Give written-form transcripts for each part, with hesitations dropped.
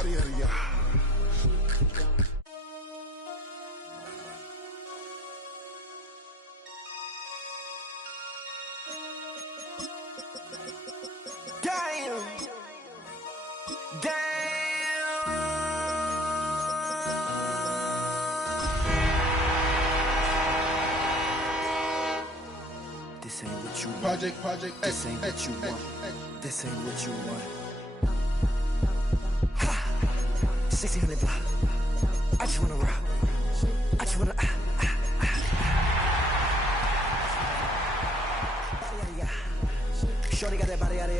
Damn. This ain't what you want. Project This ain't what you want. This ain't what you want. Ha! 1600 block. I just wanna rock. I just wanna. Shorty got that body out of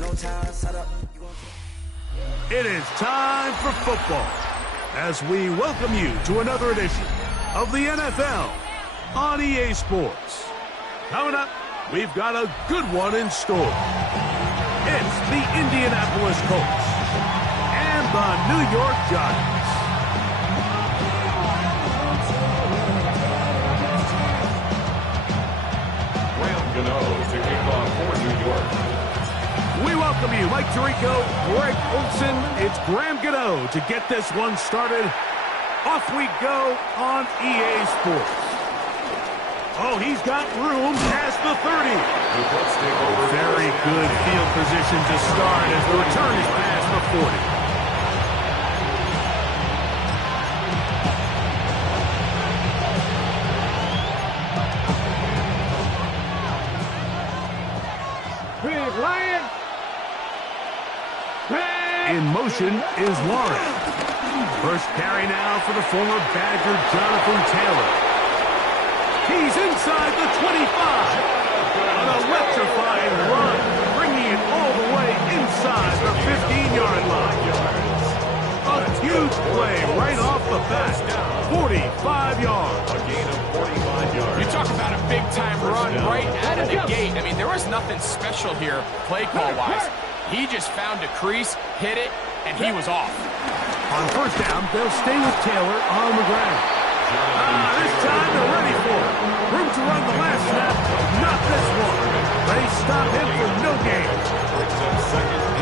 no time, set up. It is time for football as we welcome you to another edition of the NFL on EA Sports. Coming up, we've got a good one in store. It's the Indianapolis Colts and the New York Giants. To kick off for New York. We welcome you, Mike Tirico, Greg Olson. It's Graham Gano to get this one started. Off we go on EA Sports. Oh, he's got room past the 30. Very good field position to start as the return is past the 40. Lion. In motion is Lawrence. First carry now for the former Badger Jonathan Taylor. He's inside the 25. An electrifying run, bringing it all the way inside the 15-yard line. A huge play right off the bat. 45 yards. A gain of 45 yards. You talk about a big-time run right out of the gate. I mean, there was nothing special here play call-wise. He just found a crease, hit it, and he was off. On first down, they'll stay with Taylor on the ground. This time they're ready for it. Room to run the last snap, not this one. They stop him for no gain.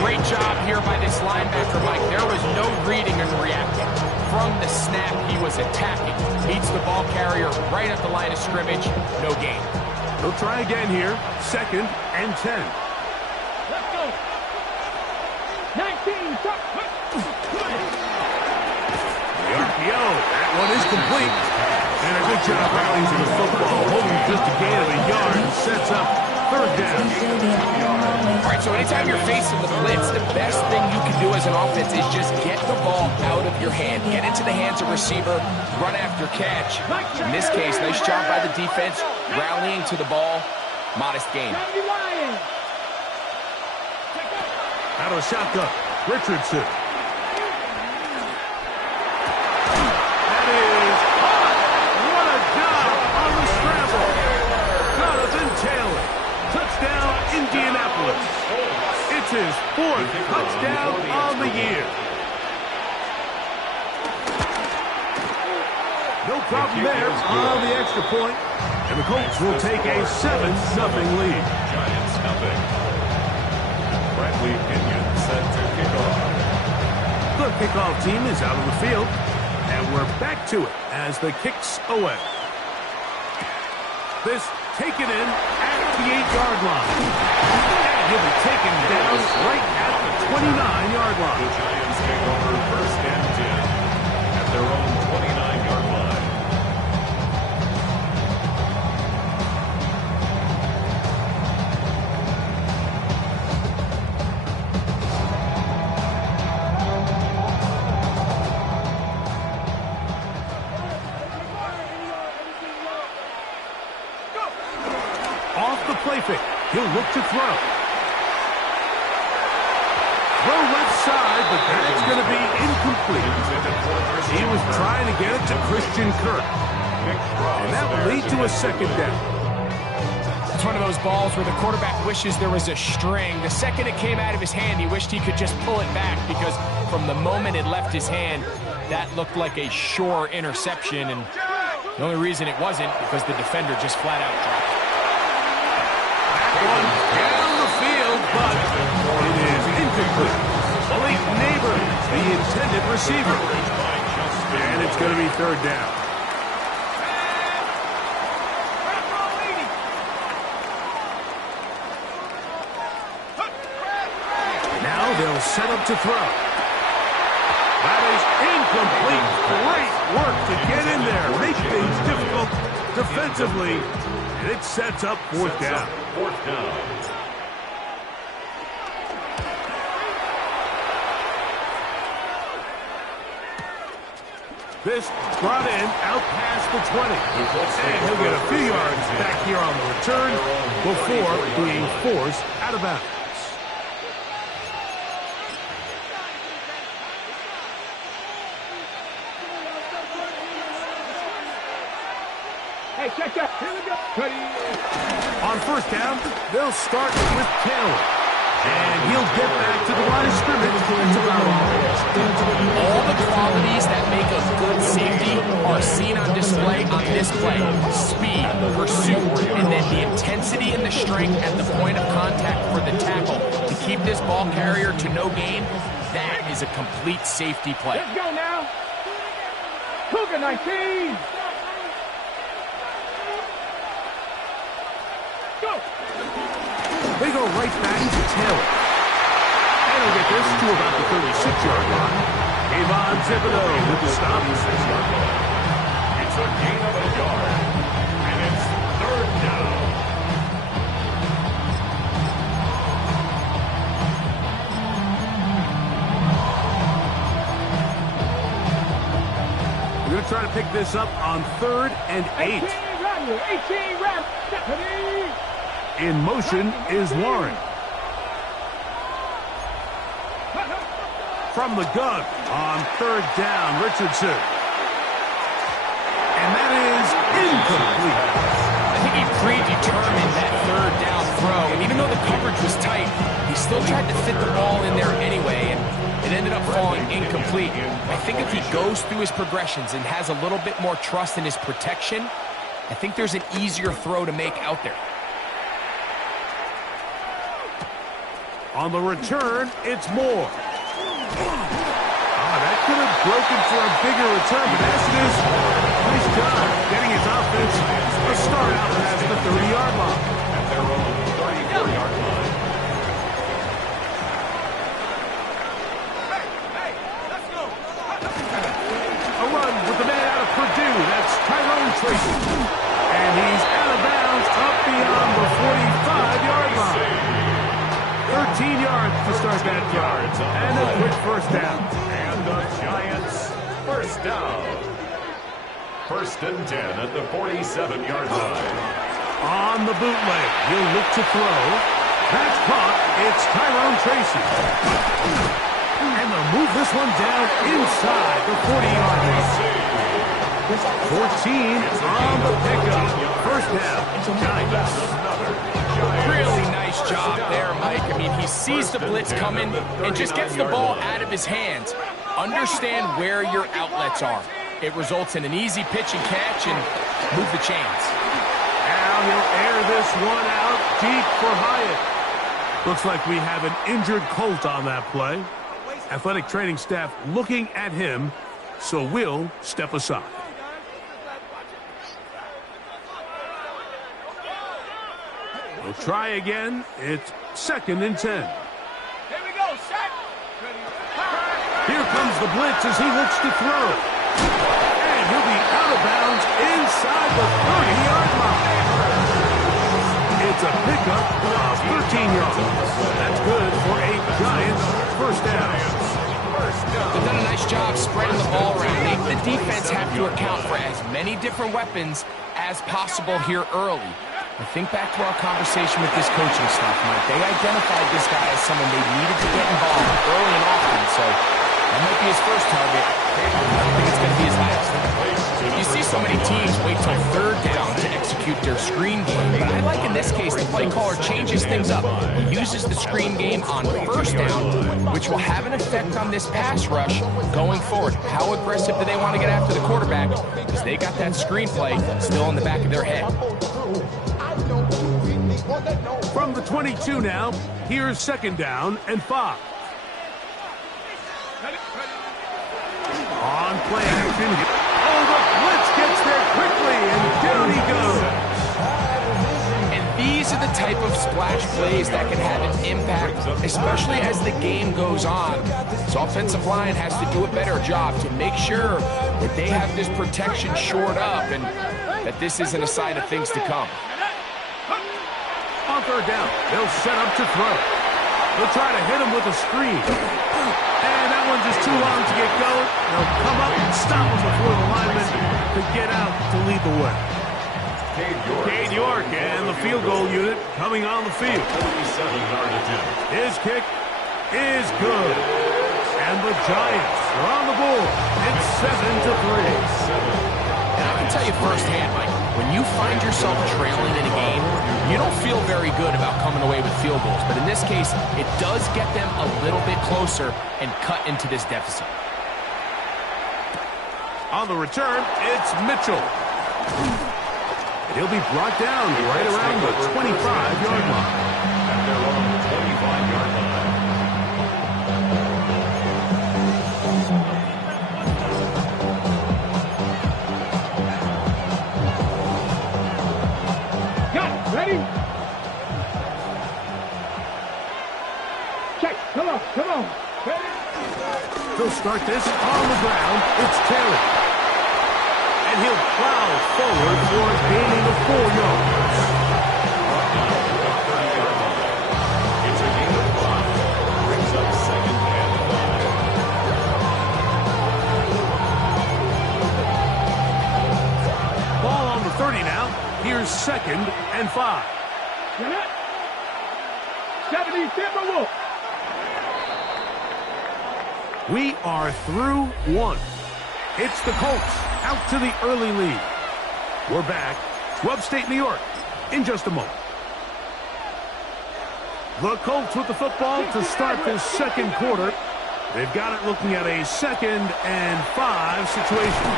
Great job here by this linebacker, Mike. There was no reading and reacting. From the snap, he was attacking. Beats the ball carrier right at the line of scrimmage, no gain. They'll try again here, 2nd and 10. Let's go. 19. The RPO, that one is complete. And a good job rallying to the football, holding just a gain of a yard and sets up 3rd down. All right, so anytime you're facing the blitz, the best thing you can do as an offense is just get the ball out of your hand. Get into the hands of receiver, run after catch. In this case, nice job by the defense, rallying to the ball, modest gain. Out of shotgun, Richardson. That is caught. What a job on the scramble. Jonathan Taylor. Touchdown, Indianapolis. It's his 4th touchdown on the year. No problem there on the extra point. And the Colts will take a 7-0 lead. Giants nothing. Bradley Pinion set to kick off. The kickoff team is out of the field. And we're back to it as the kick's away. This taken in at the 8-yard line. And he'll be taken down right at the 29-yard line. The Giants take over 1st and 10 at their own 29-yard line. Play fake. He'll look to throw. Throw left side, but that's going to be incomplete. He was trying to get it to Christian Kirk. And that will lead to a 2nd down. It's one of those balls where the quarterback wishes there was a string. The second it came out of his hand, he wished he could just pull it back because from the moment it left his hand, that looked like a sure interception. And the only reason it wasn't because the defender just flat out dropped it. One down the field, but it is incomplete. receiver. And it's going to be third down. Now they'll set up to throw. That is incomplete. Great work to get in there, make things difficult defensively, and it sets up fourth down. This brought in out past the 20. And he'll get a few yards back here on the return before being forced out of bounds. Hey, check that. Here we go. On first down, they'll start with Taylor. And he'll get back to the line of scrimmage. That's about All the qualities that make a good safety are seen on display on this play. Speed, pursuit, and then the intensity and the strength at the point of contact for the tackle to keep this ball carrier to no gain. That is a complete safety play. Let's go now. Cougar 19. Go. They go right back to Taylor. And he'll get this to about the 36-yard line. Avon Thibodeau with the stop. It's a gain of a yard. And it's third down. We're going to try to pick this up on 3rd and 8. 18 run. Stephanie. In motion is Warren. From the gun on 3rd down, Richardson. And that is incomplete. I think he predetermined that 3rd down throw, and even though the coverage was tight, he still tried to fit the ball in there anyway, and it ended up falling incomplete. I think if he goes through his progressions and has a little bit more trust in his protection, I think there's an easier throw to make out there. On the return, it's Moore. That could have broken for a bigger return, but as it is, nice job getting his offense a start out past the 30-yard line. At their own 34-yard line. A run with the man out of Purdue. That's Tyrone Tracy. And he's out of bounds up beyond the 45-yard line. 13 yards to start that drive. And a quick first down. And the Giants first down. 1st and 10 at the 47-yard line. On the bootleg, he'll look to throw. That's caught. It's Tyrone Tracy. And they'll move this one down inside the 40-yard line. 14 on the pickup. First down. Really nice job there, Mike. I mean, he sees the blitz coming and just gets the ball out of his hands. Understand where your outlets are. It results in an easy pitch and catch and move the chains. Now he'll air this one out deep for Hyatt. Looks like we have an injured Colt on that play. Athletic training staff looking at him, so we'll step aside. We'll try again. It's 2nd and 10. Here we go, set. Here comes the blitz as he looks to throw. And he'll be out of bounds inside the 30-yard line. It's a pickup of 13 yards. That's good for a Giants first down. They've done a nice job spreading the ball around. The defense have to account for as many different weapons as possible here early. I think back to our conversation with this coaching staff, Mike. They identified this guy as someone they needed to get involved early and often, so that might be his first target. I don't think it's going to be his last. You see so many teams wait till 3rd down to execute their screen game, but I like in this case the play caller changes things up. He uses the screen game on 1st down, which will have an effect on this pass rush going forward. How aggressive do they want to get after the quarterback? Because they got that screen play still in the back of their head. From the 22 now, here's 2nd down and 5. On play action. Oh, the blitz gets there quickly, and down he goes. And these are the type of splash plays that can have an impact, especially as the game goes on. So offensive line has to do a better job to make sure that they have this protection shored up and that this isn't a sign of things to come. On third down, they'll set up to throw. They'll try to hit him with a screen. And that one's just too long to get going. They'll come up and stop him before the lineman could get out to lead the way. Cade York and the field goal unit coming on the field. 47-yard attempt. His kick is good. And the Giants are on the board. It's 7-3. And I can tell you firsthand, Mike, when you find yourself trailing in a game, you don't feel very good about coming away with field goals. But in this case, it does get them a little bit closer and cut into this deficit. On the return, it's Mitchell. He'll be brought down right around the 25-yard line. At their own 25-yard line. Ready? Check. Come on. Ready? They'll start this on the ground. It's Taylor. And he'll plow forward for a gaining of 4 yards. It's a gain of 5. Brings up 2nd and 5. Ball on the 30 now. Here's 2nd and 5. 70 Timberwolves. We are through 1. It's the Colts out to the early lead. We're back to upstate New York in just a moment. The Colts with the football to start this second quarter. They've got it looking at a 2nd and 5 situation.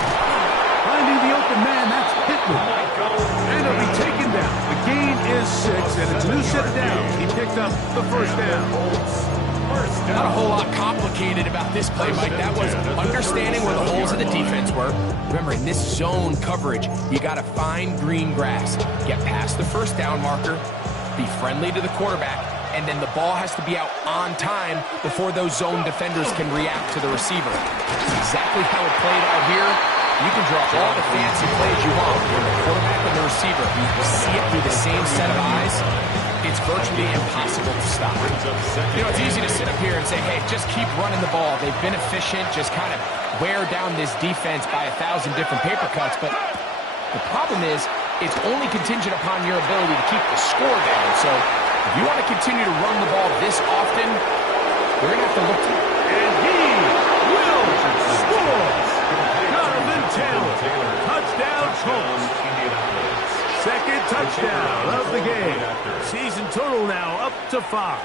Finding the open man, that's Pittman. And he'll be taken down. The gain is 6, and it's a new set of downs. He picked up the first down. Not a whole lot complicated about this play, Mike. That was understanding where the holes of the defense were. Remember, in this zone coverage, you got to find green grass. Get past the first down marker, be friendly to the quarterback, and then the ball has to be out on time before those zone defenders can react to the receiver. That's exactly how it played out here. You can draw all the fancy plays you want. When the quarterback and the receiver see it through the same set of eyes, it's virtually impossible to stop. You know, it's easy to sit up here and say, hey, just keep running the ball. They've been efficient, just kind of wear down this defense by 1,000 different paper cuts. But the problem is, it's only contingent upon your ability to keep the score down. So if you want to continue to run the ball this often, you're going to have to look to it. And he will score! Taylor. Touchdown, Colts. Second touchdown of the game. Season total now up to 5.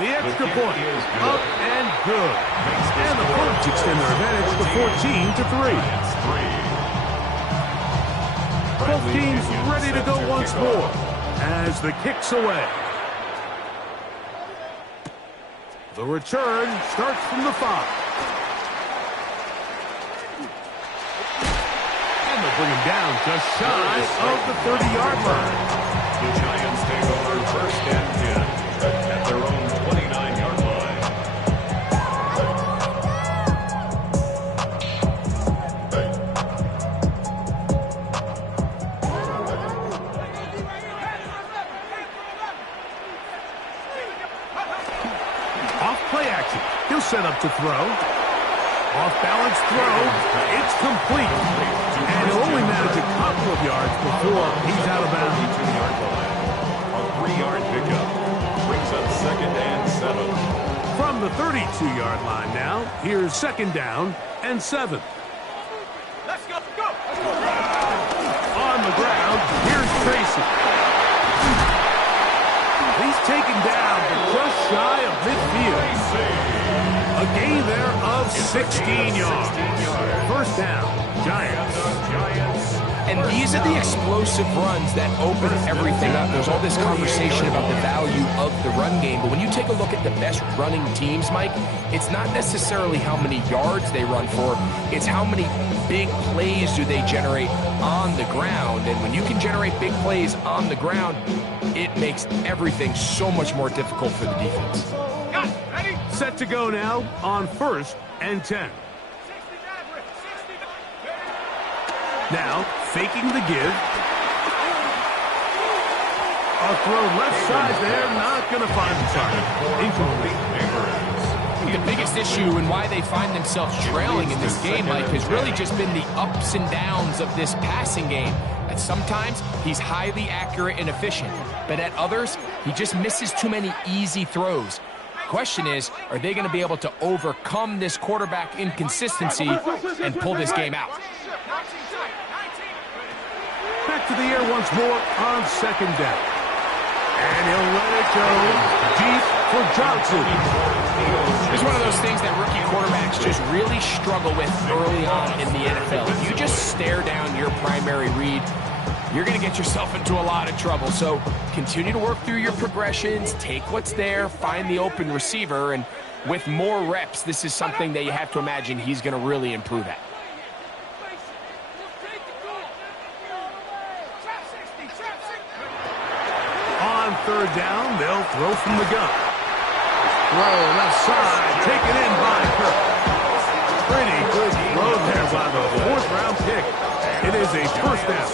The extra point up and good. And the Colts extend their advantage to 14-3. Both teams ready to go once more as the kick's away. The return starts from the 5. Bring him down just shy of the 30-yard line. The Giants take over 1st and 10 at their own 29-yard line. Off play action. He'll set up to throw. Off balance throw. It's complete. And he'll only manage a couple of yards before he's out of bounds. 32-yard line. A 3-yard pickup. Brings up 2nd and 7. From the 32-yard line now, here's 2nd down and 7. Let's go. On the ground, here's Tracy. He's taken down but just shy of midfield. A gain there of 16 yards. First down, Giants. And these are the explosive runs that open everything up. There's all this conversation about the value of the run passing game, but when you take a look at the best running teams, Mike, it's not necessarily how many yards they run for, it's how many big plays do they generate on the ground. And when you can generate big plays on the ground, it makes everything so much more difficult for the defense. Set to go now on 1st and 10. Now, faking the give. A throw left side there, not going to find the target. Incomplete. The biggest issue and why they find themselves trailing in this game, Mike, has really just been the ups and downs of this passing game. At sometimes, he's highly accurate and efficient, but at others, he just misses too many easy throws. Question is, are they going to be able to overcome this quarterback inconsistency and pull this game out? Back to the air once more on 2nd down. And he'll let it go deep for Johnson. It's one of those things that rookie quarterbacks just really struggle with early on in the NFL. If you just stare down your primary read, you're going to get yourself into a lot of trouble. So continue to work through your progressions, take what's there, find the open receiver, and with more reps, this is something that you have to imagine he's going to really improve at. On 3rd down, they'll throw from the gun. Throw left side, taken in by Kirk. Pretty good throw there by the 4th-round pick. It is a 1st down.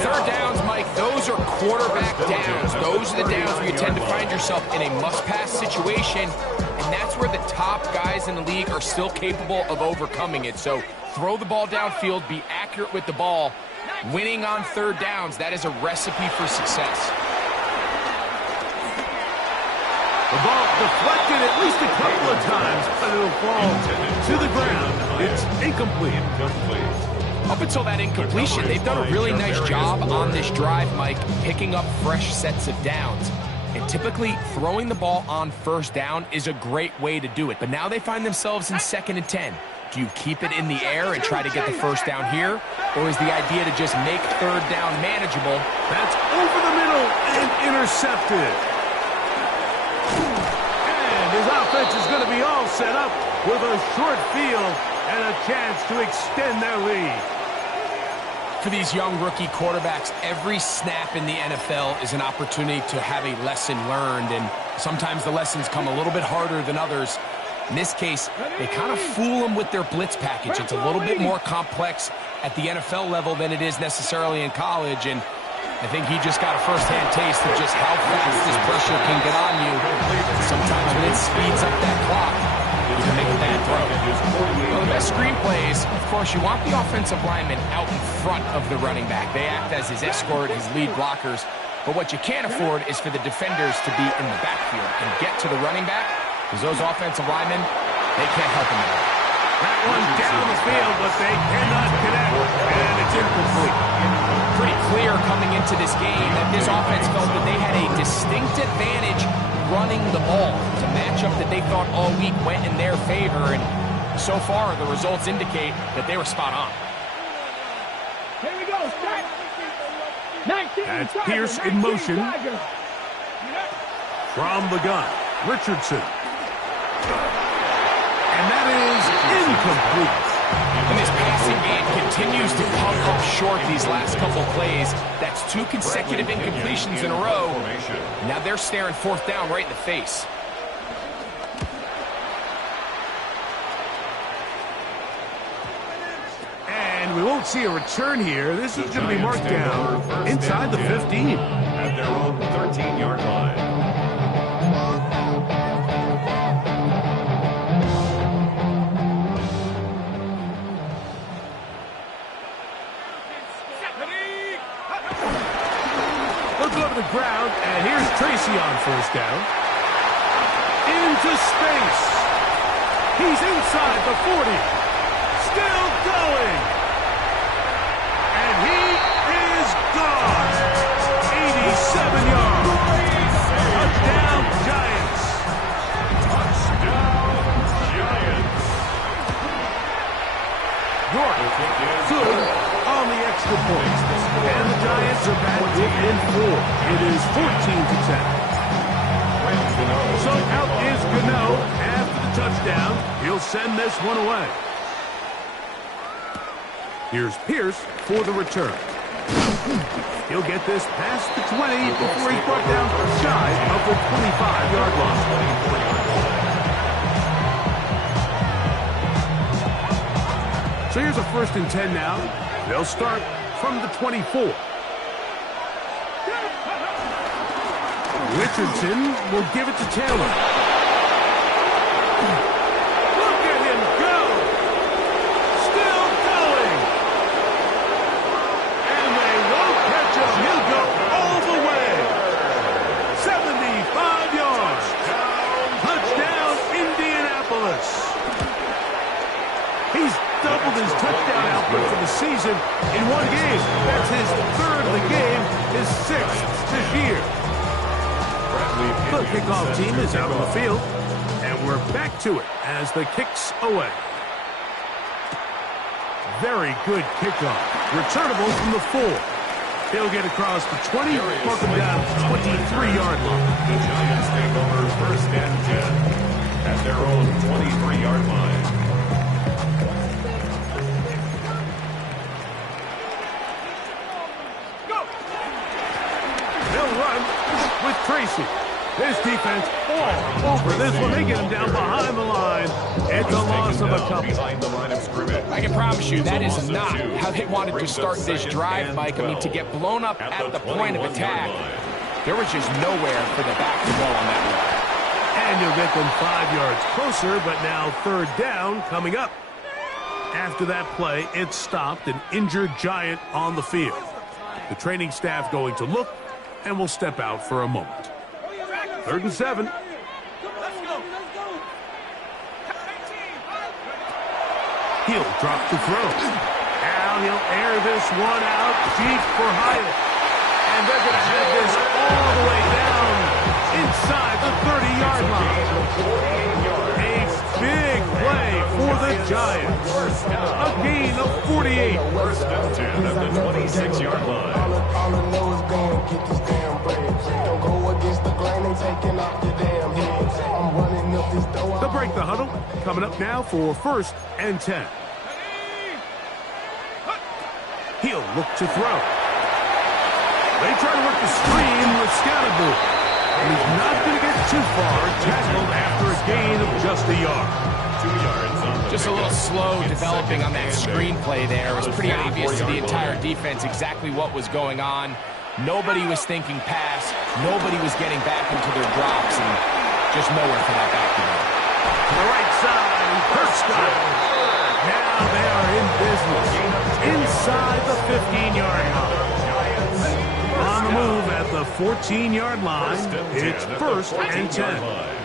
3rd downs, Mike, those are quarterback downs. Those are the downs where you tend to find yourself in a must-pass situation, and that's where the top guys in the league are still capable of overcoming it. So throw the ball downfield, be accurate with the ball. Winning on 3rd downs, that is a recipe for success. The ball deflected at least a couple of times, but it'll fall to the ground. It's incomplete. Up until that incompletion, they've done a really nice job on this drive, Mike, picking up fresh sets of downs. And typically, throwing the ball on 1st down is a great way to do it. But now they find themselves in 2nd and 10. Do you keep it in the air and try to get the 1st down here? Or is the idea to just make 3rd down manageable? That's over the middle and intercepted. And his offense is going to be all set up with a short field and a chance to extend their lead. For these young rookie quarterbacks, every snap in the NFL is an opportunity to have a lesson learned, and sometimes the lessons come a little bit harder than others. In this case, they kind of fool them with their blitz package. It's a little bit more complex at the NFL level than it is necessarily in college, and I think he just got a first-hand taste of just how fast this pressure can get on you. Sometimes when it speeds up that clock, you can make a bad throw. Well, the best screenplays, of course, you want the offensive lineman out in front of the running back. They act as his escort, his lead blockers. But what you can't afford is for the defenders to be in the backfield and get to the running back, because those offensive linemen, they can't help him at all. That one down the field, but they cannot connect, and it's incomplete. Pretty clear coming into this game that this offense felt that they had a distinct advantage running the ball. It's a matchup that they thought all week went in their favor, and so far the results indicate that they were spot on. Here we go, start. 19, That's Tiger, Pierce 19, in motion. Tiger. From the gun, Richardson. And that is incomplete. And this passing game continues to come up short these last couple plays. That's 2 consecutive incompletions in a row. Now they're staring 4th down right in the face. And we won't see a return here. This is going to be marked down inside the 15. At their own 13-yard line. They'll go to the ground, and here's Tracy on 1st down. Into space. He's inside the 40. Still going. And he is gone. 87 yards. Touchdown, Giants. Touchdown, Giants. York, good on the extra point. And the Giants are back within 4. It is 14-10. touchdown. He'll send this one away. Here's Pierce for the return. He'll get this past the 20 before he's brought down shy of the 25-yard line. So here's a 1st and 10 now. They'll start from the 24. Richardson will give it to Taylor. Look at him go! Still going! And they won't catch him. He'll go all the way. 75 yards. Touchdown, Indianapolis. He's doubled his touchdown output for the season in one game. That's his 3rd of the game, his 6th this year. The kickoff team is out on the field, and we're back to it as the kick's away. Very good kickoff. Returnable from the 4. He'll get across the 20, mark him down at the 23-yard line. The Giants take over 1st and 10 at their own 23-yard line. They'll run with Tracy. This defense all over this one. They get him down behind the line. It's a loss of a couple. Behind the line of scrimmage. I can promise you that is not how they wanted to start this drive, Mike. I mean, to get blown up at the point of attack, there was just nowhere for the back to go on that one. And you'll get them 5 yards closer, but now 3rd down coming up. After that play, it stopped an injured Giant on the field. The training staff going to look and will step out for a moment. 3rd and 7. He'll drop the throw. Now he'll air this one out deep for Hyatt. And they're going to have this all the way down inside the 30-yard line. A big play for the Giants. A gain of 48. 1st and 10 at the 26-yard line. All I know is go and get this damn bread. Don't go against the grain and taking off your damn head. I'm running up this door. They'll break the huddle. Coming up now for 1st and 10. He'll look to throw. They try to work the screen with Scatterboot. And he's not going to get too far. Tackled after a gain of just a yard. 2 yards on the Just a little slow developing on that screenplay there. It was pretty obvious to the entire defense exactly what was going on. Nobody was thinking pass. Nobody was getting back into their drops, and just nowhere for that back to go. To the right side, Prescott. Now they are in business. Inside the 15-yard line. On the move at the 14-yard line. It's 1st and 10.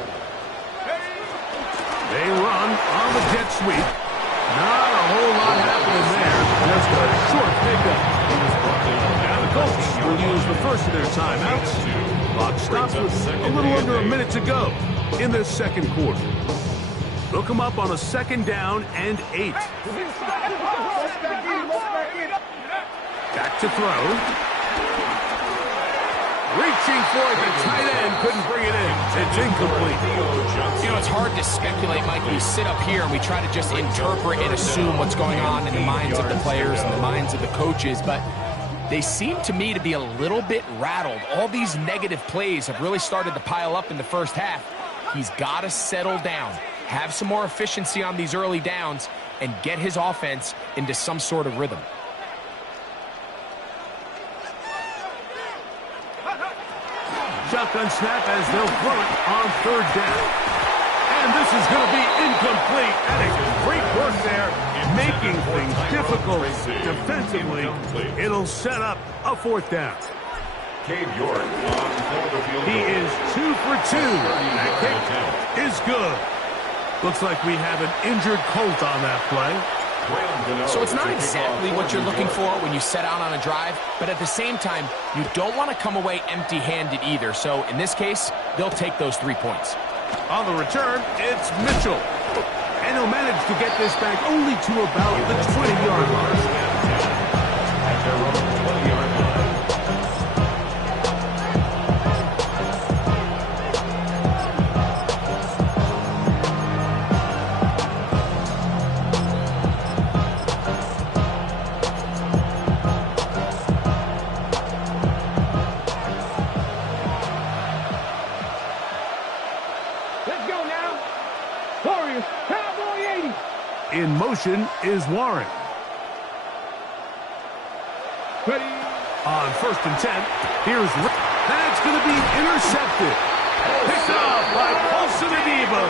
They run on the jet sweep. Not a whole lot happening there. Just a short pickup. Now the Colts will use the first of their timeouts. Clock stops with a little under a minute to go in this 2nd quarter. They'll come up on a 2nd down and 8. Back to throw. Reaching for it, the tight end couldn't bring it in. It's incomplete. You know, it's hard to speculate, Mike. We sit up here and we try to just interpret and assume what's going on in the minds of the players and the minds of the coaches, but they seem to me to be a little bit rattled. All these negative plays have really started to pile up in the first half. He's got to settle down, have some more efficiency on these early downs, and get his offense into some sort of rhythm. Shotgun snap as they'll throw it on 3rd down. And this is going to be incomplete. That is great work there, making things difficult defensively. It'll set up a 4th down. Cade York on the field. He is 2 for 2. That kick is good. Looks like we have an injured Colt on that play. So it's not exactly what you're looking for when you set out on a drive, but at the same time, you don't want to come away empty-handed either. So in this case, they'll take those 3 points. On the return, it's Mitchell. And he'll manage to get this back only to about the 20-yard line. At their own 20-yard line. Warriors. Cowboy 80. In motion is Warren. Ready. On 1st and 10, here's Rick. That's going to be intercepted. Picked off by Paulson Adebo.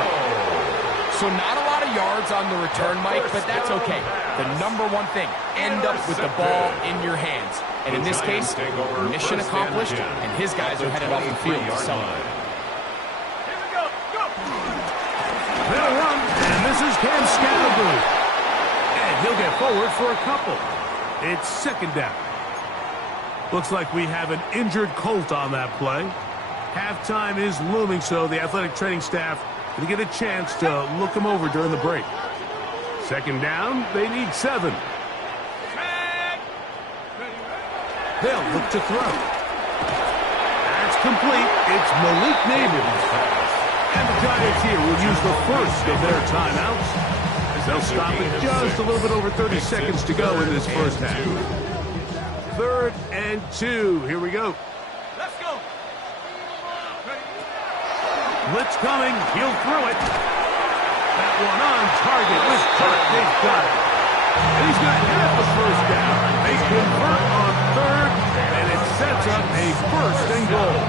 So not a lot of yards on the return, Mike, but that's okay. The number one thing, end up with the ball in your hands. And in this case, mission accomplished, and his guys are headed off the field to celebrate. Here we go. Go. They'll run, and this is Cam Scatterboo. And he'll get forward for a couple. It's 2nd down. Looks like we have an injured Colt on that play. Halftime is looming, so the athletic training staff going to get a chance to look him over during the break. 2nd down, they need 7. They'll look to throw. That's complete. It's Malik Neighbors. And the Giants here will use the first of their timeouts. They'll stop it just a little bit over 30 seconds to go in this first half. 3rd and 2. Here we go. Let's go. Blitz coming. He'll throw it. That one on target with Clark. They've got it. And he's got half the first down. They convert on 3rd, and it sets up a 1st and goal.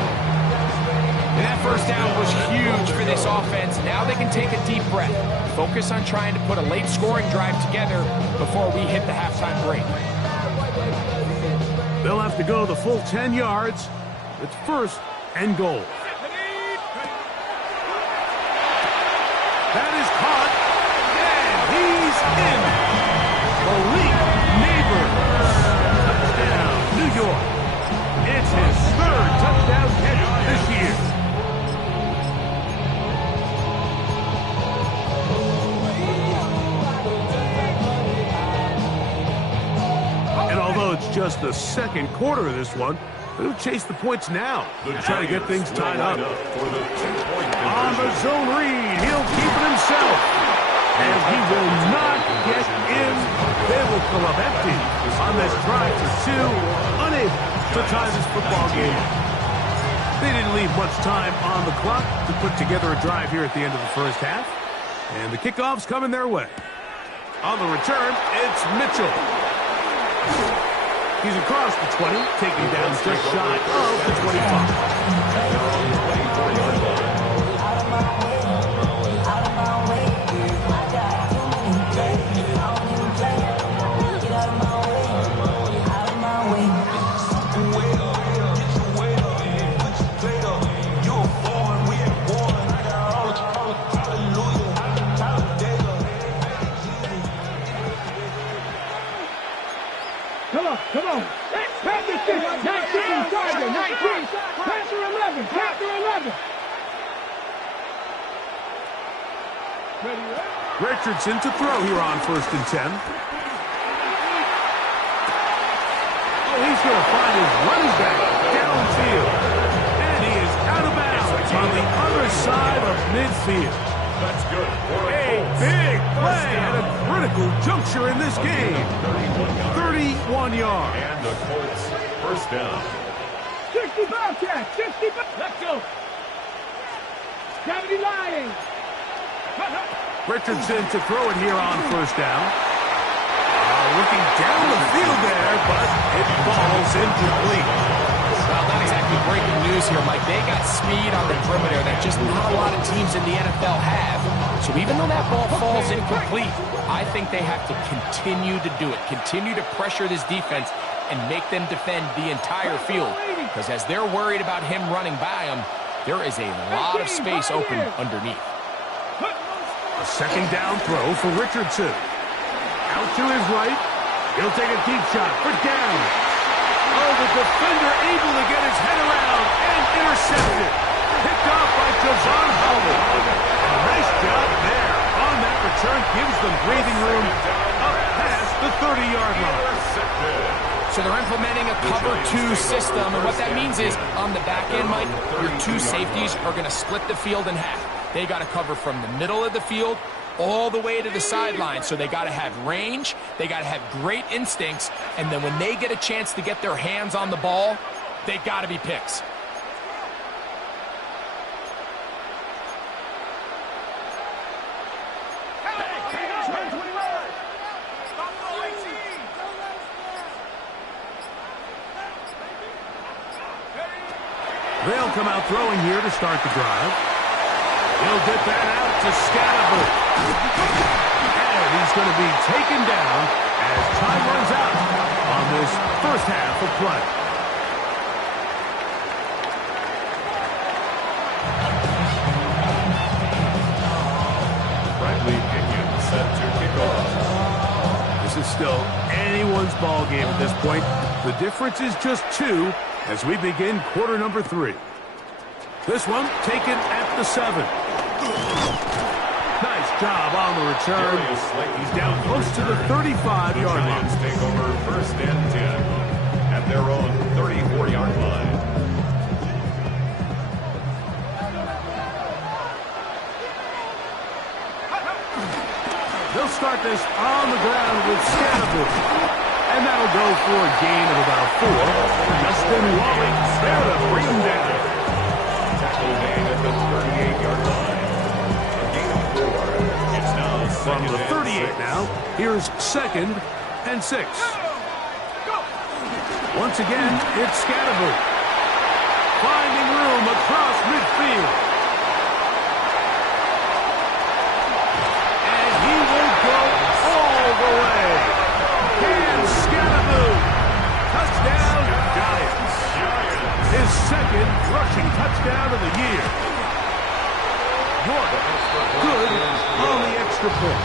And that first down was huge for this offense. Now they can take a deep breath. Focus on trying to put a late scoring drive together before we hit the halftime break. They'll have to go the full 10 yards. It's 1st and goal. That is caught, and he's in. Malik Neighbors. Touchdown, New York. It's his 3rd touchdown catch this year. And although it's just the 2nd quarter of this one, they'll chase the points now. Try to get things tied up. On the zone read, he'll keep it himself. And he will not get in. They will come up empty on this drive for 2, unable to tie this football game. They didn't leave much time on the clock to put together a drive here at the end of the first half. And the kickoff's coming their way. On the return, it's Mitchell. He's across the 20, taking down just shy of the 25. Come on. Pass it 6. 19. Target. 19. Pass her 11. Pass her 11. Richardson to throw here on 1st and 10. Oh, he's going to find his running back downfield. And he is out of bounds on the other side of midfield. That's good. A big play at a critical juncture in this game. 31 yards. And the Colts 1st down. 65 catch. 65. Let's go. 70 Lion. Richardson to throw it here on 1st down. Looking down the field there, but it falls incomplete. Well, not exactly breaking news here, Mike. They got speed on the perimeter that just not a lot of teams in the NFL have. So even though that ball falls incomplete, I think they have to continue to do it. Continue to pressure this defense and make them defend the entire field. Because as they're worried about him running by them, there is a lot of space open underneath. A 2nd down throw for Richardson. Out to his right. He'll take a deep shot for down. Oh, the defender able to get his head around and intercepted. Picked off by Javon Howell. Nice job there. On that return, gives them breathing room up past the 30-yard line. So they're implementing a cover 2 system, and what that means is on the back end, Mike, your 2 safeties are going to split the field in half. They got to cover from the middle of the field all the way to the sideline. So they got to have range, they got to have great instincts, and then when they get a chance to get their hands on the ball, they got to be picks. They'll come out throwing here to start the drive. He'll get that out to Scalaboo. And he's going to be taken down as time runs out on this first half of play. Set to kick off. This is still anyone's ball game at this point. The difference is just 2 as we begin quarter number 3. This one taken at the 7. Nice job on the return. He's down close to the 35-yard line. Take over first and 10 at their own 34-yard line. They'll start this on the ground with Scalaboo. And that'll go for a gain of about 4. Justin Wally there to bring him down. Tackle gain at the 38-yard line. A gain of 4. It's now From the 38 6. now, here's 2nd and 6. Once again, it's Scalaboo. Finding room across midfield. All the way. And Scalaboo. Touchdown, Giants. His 2nd rushing touchdown of the year. York, good on the extra point.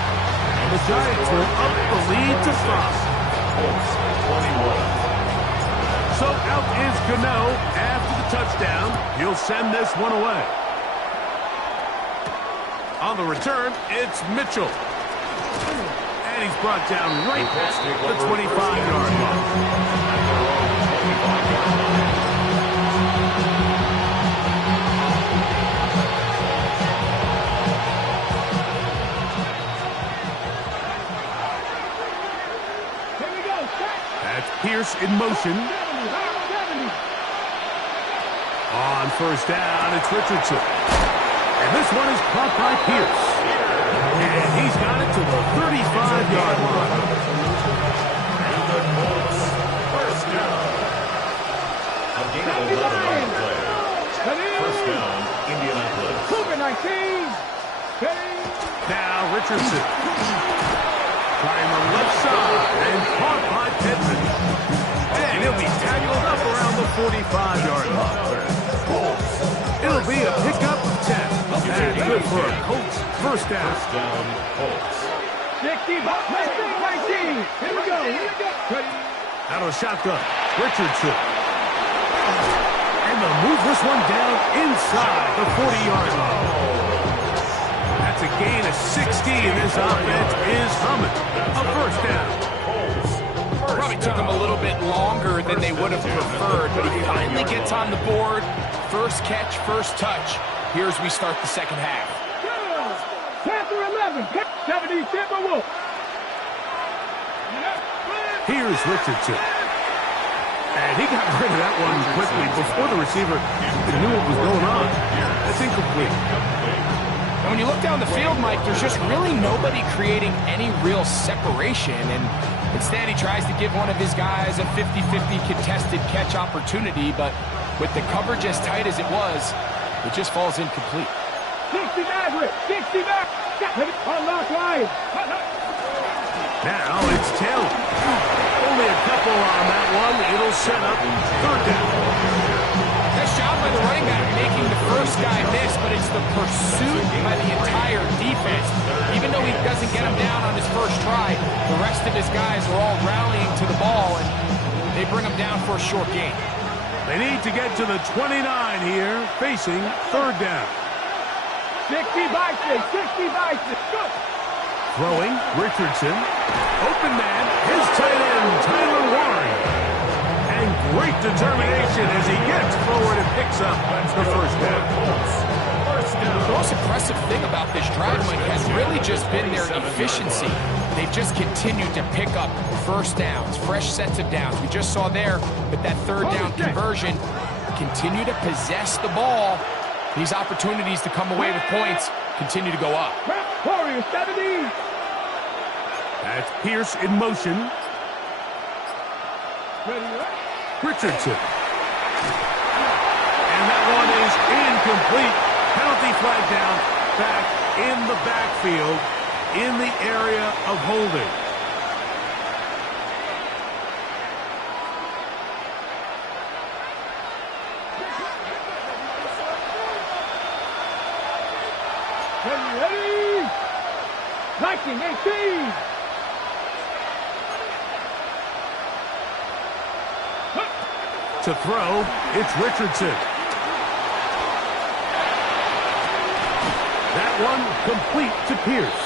And the Giants will up the lead to 5. So out is Gano after the touchdown. He'll send this one away. On the return, it's Mitchell. And he's brought down right at the 25-yard line. Here we go. That's Pierce in motion. On first down, it's Richardson. And this one is caught by Pierce. And he's got it to the 35-yard line. And the Colts, first down. A gain of 11 on the play. First down, Indianapolis. Cougar 19. Now Richardson. Trying the left side and caught by Pittman. And he'll be tackled up around the 45-yard line. It'll be a pickup of 10. And good for a Colts first down. First down, Colts. 60, 19. Here we go. Out of the shotgun, Richardson. And they'll move this one down inside the 40-yard line. That's a gain of 60, and this offense is humming. A first down. Probably took him a little bit longer than they would have preferred, but he finally gets on the board. First catch, first touch. Here as we start the second half. Panther 11. 70 Timberwolves. Here's Richardson. And he got rid of that one quickly before the receiver even knew what was going on. That's incomplete. And when you look down the field, Mike, there's just really nobody creating any real separation. And instead, he tries to give one of his guys a 50-50 contested catch opportunity. But with the coverage as tight as it was, it just falls incomplete. 60 Maverick. 60 back. Unlock line. Now it's Taylor. Only a couple on that one. It'll set up third down. Nice job by the running back making the first guy miss, but it's the pursuit by the entire defense. Even though he doesn't get him down on his first try, the rest of his guys are all rallying to the ball, and they bring him down for a short gain. They need to get to the 29 here, facing third down. 60 Bison. 60 Bison. Go. Throwing, Richardson. Open man, his tight end, Tyler Warren. And great determination as he gets forward and picks up the first down. The most impressive thing about this drive, Mike, has really just been their efficiency. They've just continued to pick up first downs, fresh sets of downs. We just saw there with that third down conversion, continue to possess the ball. These opportunities to come away with points continue to go up. Warriors 70. That's Pierce in motion. Ready, right? Richardson. And that one incomplete. Penalty flag down, back in the backfield, in the area of holding. Ready? 1918. To throw, it's Richardson. That one complete to Pierce.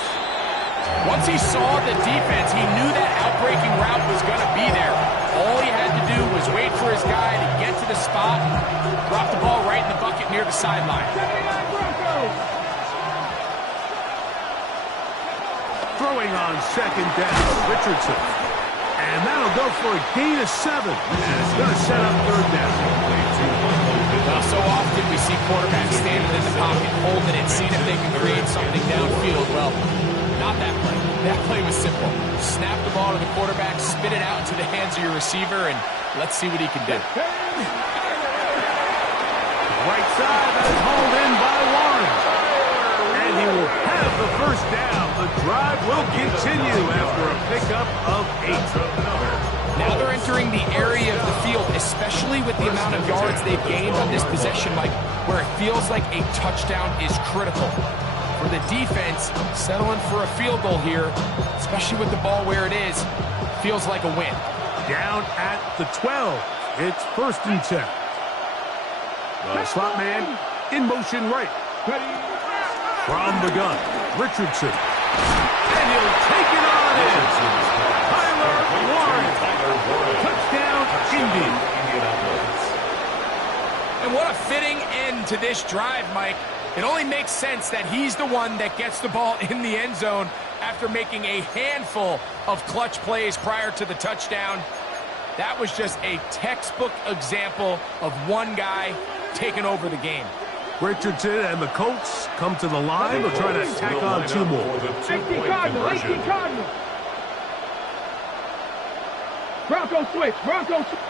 Once he saw the defense, he knew that outbreaking route was going to be there. All he had to do was wait for his guy to get to the spot, drop the ball right in the bucket near the sideline. Throwing on second down, Richardson. And that'll go for a gain of 7. And it's going to set up third down. Well, so often we see quarterbacks standing in the pocket, holding it, seeing if they can create something downfield. Well, not that play. That play was simple. Snap the ball to the quarterback, spit it out into the hands of your receiver, and let's see what he can do. Right side, that is hauled in by Warren. And he will have the first down. The drive will continue after a pickup of 8. Now they're entering the area of the field, especially with the amount of yards they've gained on this possession, Mike, where it feels like a touchdown is critical. For the defense, settling for a field goal here, especially with the ball where it is, feels like a win. Down at the 12. It's 1st and 10. The slot man in motion right. From the gun, Richardson. And he'll take it on in. Tyler Warren. Touchdown, Indy. And what a fitting end to this drive, Mike. It only makes sense that he's the one that gets the ball in the end zone after making a handful of clutch plays prior to the touchdown. That was just a textbook example of one guy taking over the game. Richardson and the Colts come to the line. They'll try to tack on 2 more. 18 Cardinal, 18 Cardinal. Bronco switch, Bronco switch.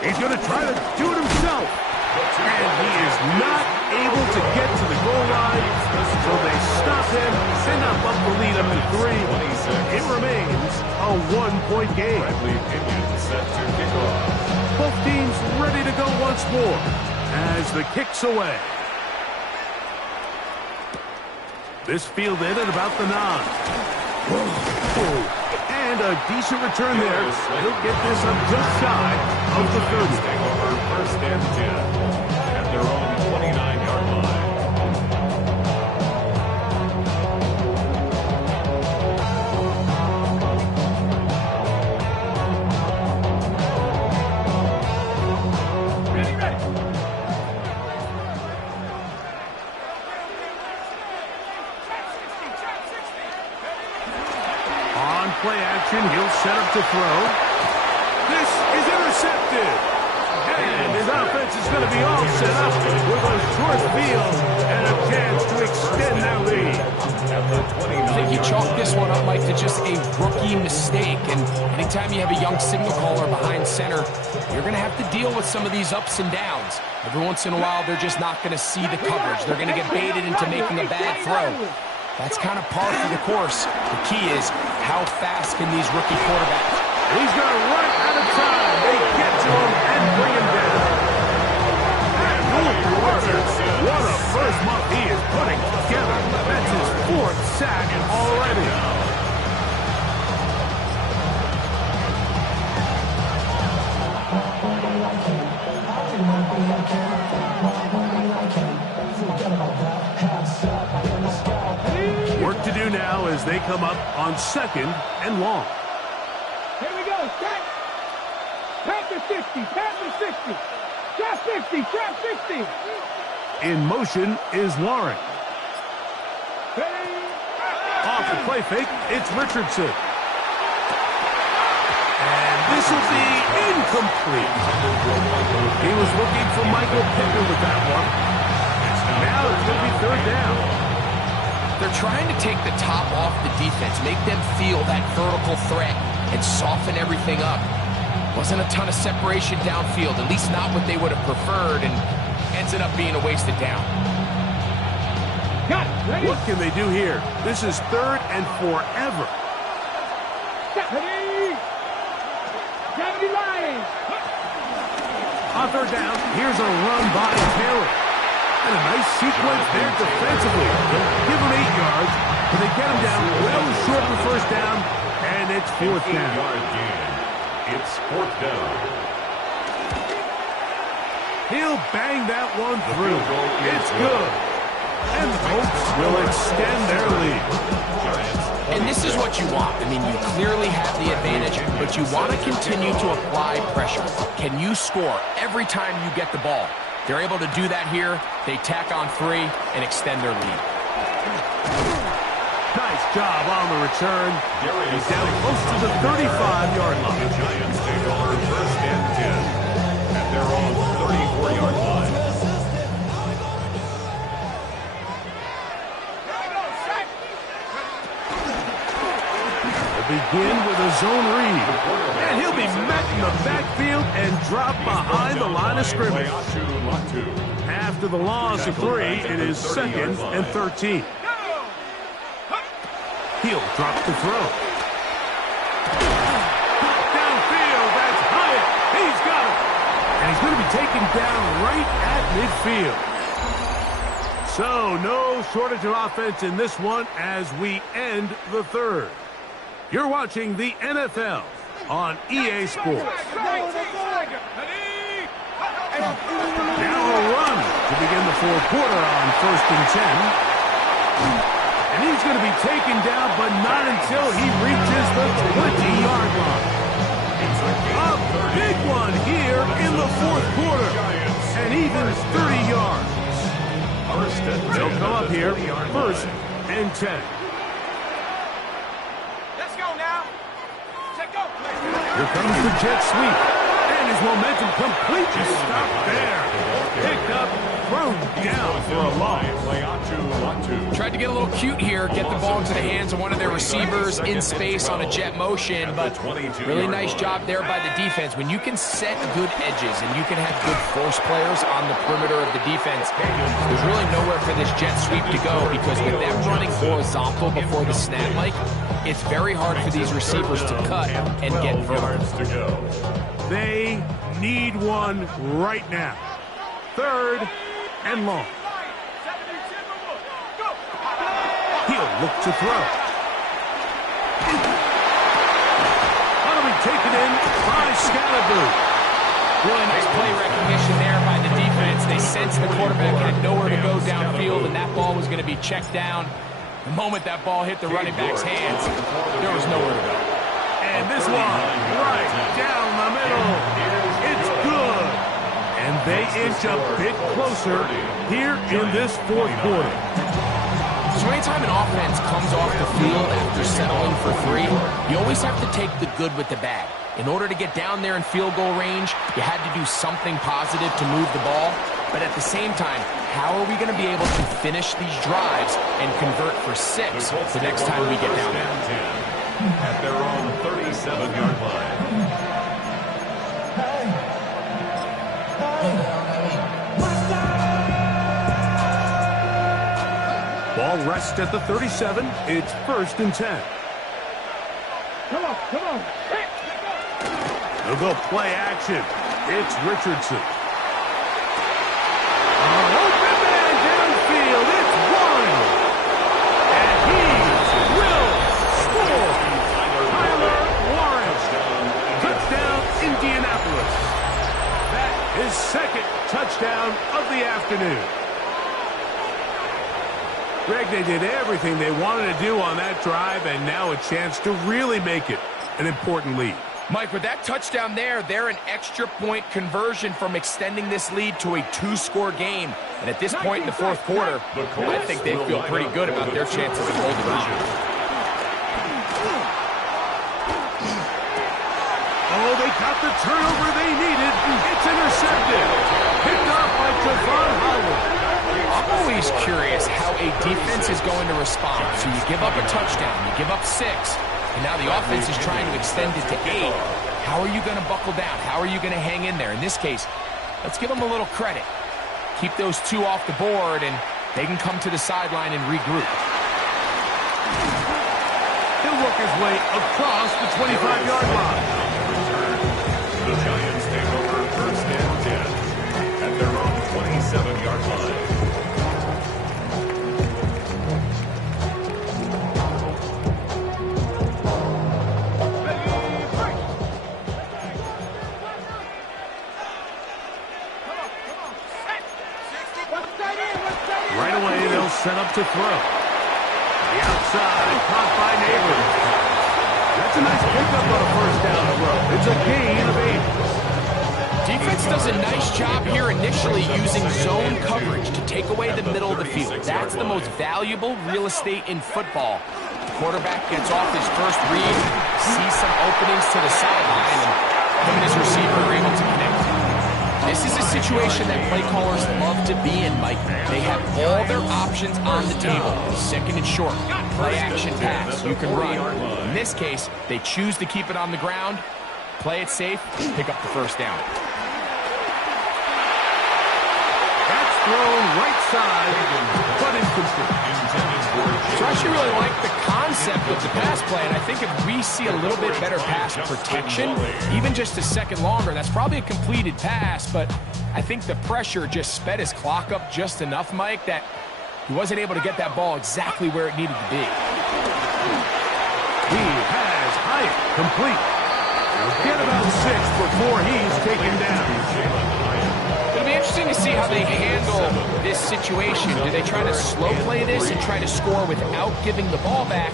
He's going to try to do it himself. And he is not able to get to the goal line, so they stop him, send up the lead up to 3. It remains a 1-point game. Both teams ready to go once more as the kick's away. This fielded at about the 9. And a decent return there. He'll get this up just shy of the 30. Take over 1st and 10 at their own 29-yard line. Play action, he'll set up to throw. This is intercepted. And his offense is going to be all set up with a short field and a chance to extend their lead. I think you chalk this one up, Mike, to just a rookie mistake. And anytime you have a young signal caller behind center, you're going to have to deal with some of these ups and downs. Every once in a while, they're just not going to see the coverage. They're going to get baited into making a bad throw. That's kind of par for the course. The key is, how fast can these rookie quarterbacks? He's going to run out of time. They get to him and bring him down. And what a first month he is putting together. That's his 4th sack already. Work to do now as they come up on 2nd and long. Here we go, set. Panther 60, Panther 60. Trap 50, trap 60. In motion is Warren. Off the play fake, it's Richardson. And this will be incomplete. He was looking for Michael Pittman with that one. Now it's going to be 3rd down. They're trying to take the top off the defense, make them feel that vertical threat, and soften everything up. Wasn't a ton of separation downfield, at least not what they would have preferred, and ends it up being a wasted down. Got it. Ready? What can they do here? This is 3rd and forever. Ready? Nemean Lion. On 3rd down, here's a run by Taylor. And a nice sequence there defensively. They'll give him 8 yards, but they get him down well short of the 1st down, and it's 4th down. It's 4th down. He'll bang that one through. It's good. And the Colts will extend their lead. And this is what you want. I mean, you clearly have the advantage, but you want to continue to apply pressure. Can you score every time you get the ball? They're able to do that here. They tack on 3 and extend their lead. Nice job on the return. He's down close to the 35-yard line. The Giants take over 1st and 10 at their own 34-yard line. Begin with a zone read, and he'll be met in the backfield and drop behind the line of scrimmage. After the loss of 3, it is 2nd and 13. He'll drop to throw. Downfield, that's Hyatt. He's got it. And he's going to be taken down right at midfield. So no shortage of offense in this one as we end the 3rd. You're watching the NFL on EA Sports. Now a run to begin the 4th quarter on 1st and 10. And he's going to be taken down, but not until he reaches the 20-yard line. A big one here in the 4th quarter. And even 30 yards. They'll come up here, 1st and 10. Here comes the jet sweep, and his momentum completely stopped there. Picked up, thrown down for a loss. Tried to get a little cute here, get the ball into the hands of one of their receivers in space on a jet motion, but really nice job there by the defense. When you can set good edges and you can have good force players on the perimeter of the defense, there's really nowhere for this jet sweep to go because with them running horizontal before the snap, Mike, it's very hard for these receivers to cut and get vertical. They need one right now. 3rd and long. He'll look to throw. That'll be taken in by Scalaboo. Really nice play recognition there by the defense. They sensed the quarterback had nowhere to go downfield, and that ball was going to be checked down. The moment that ball hit the running back's hands, there was nowhere to go. And this one, right down the middle. It's good. And they inch a bit closer here in this 4th quarter. So anytime an offense comes off the field after settling for 3, you always have to take the good with the bad. In order to get down there in field goal range, you had to do something positive to move the ball. But at the same time, how are we going to be able to finish these drives and convert for 6 the next time we get down there? At their own 37-yard line. Ball rests at the 37. It's 1st and 10. Come on, come on. They'll go play action. It's Richardson. Open man downfield. It's one. And he will score. Tyler Warren. Touchdown, Indianapolis. That is 2nd touchdown of the afternoon. Greg, they did everything they wanted to do on that drive, and now a chance to really make it an important lead. Mike, with that touchdown there, they're an extra point conversion from extending this lead to a 2-score game. And at this point in the 4th quarter, I think they feel pretty good about their chances of holding on. Oh, they got the turnover they needed. It's intercepted. Picked up by Javon Howard. I'm always curious how a defense is going to respond. So you give up a touchdown, you give up 6, and now the offense is trying to extend it to 8. How are you going to buckle down? How are you going to hang in there? In this case, let's give them a little credit. Keep those two off the board, and they can come to the sideline and regroup. He'll work his way across the 25-yard line. The Giants take over first and 10 at their own 27-yard line. Right away, they'll set up to throw. The outside, caught by Neighbors. That's a nice pickup on a first down throw. It's a gain of 8. Defense does a nice job here initially using zone coverage to take away the middle of the field. That's the most valuable real estate in football. The quarterback gets off his first read, sees some openings to the sideline, and him and his receiver are able to connect. This is a situation that play callers love to be in, Mike. They have all their options on the table. Second and short, play action pass, you can run. In this case, they choose to keep it on the ground, play it safe, pick up the first down. That's thrown right side, but incomplete. So I actually really like the concept of the pass play, and I think if we see a little bit better pass protection, even just a second longer, that's probably a completed pass, but I think the pressure just sped his clock up just enough, Mike, that he wasn't able to get that ball exactly where it needed to be. He has Hyatt complete. He'll get about 6 before he's taken down. It'll be interesting to see how they handle this situation. Do they try to slow play this and try to score without giving the ball back,